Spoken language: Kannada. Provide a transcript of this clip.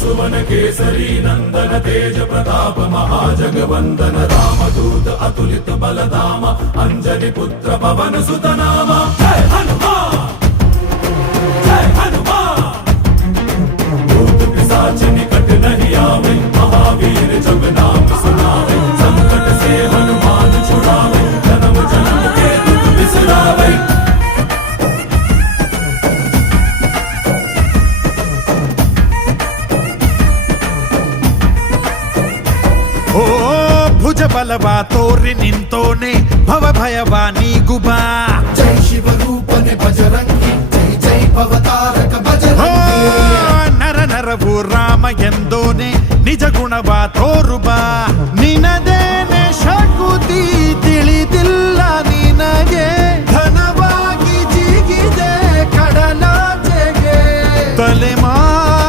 सुवन केसरी नंदन तेज प्रताप महाजगवंदन रामदूत अतुलित बलधाम अंजनी पुत्र पवन सुत नाम जय हनुमान जय हनुमान। भूत पिशाच निकट नहीं आवे महावीर जब नाम सुनावे संकट से हनुमान छुड़ावे जन्म जन्म के दुख बिसरावे। ಓ ಭುಜ ಬಲವಾ ತೋರಿ ನಿಂತೋನೆ ಭವ ಭಯವಾ ನೀಗುಬಾ ಜೈ ಶಿವ ರೂಪನೆ ಬಜರಂಗಿ ಜೈ ಜೈ ಭವತಾರಕ ಬಜರಂಗಿ ನರ ನರವು ರಾಮ ಎಂದೋನೆ ನಿಜ ಗುಣವಾ ತೋರುಬಾ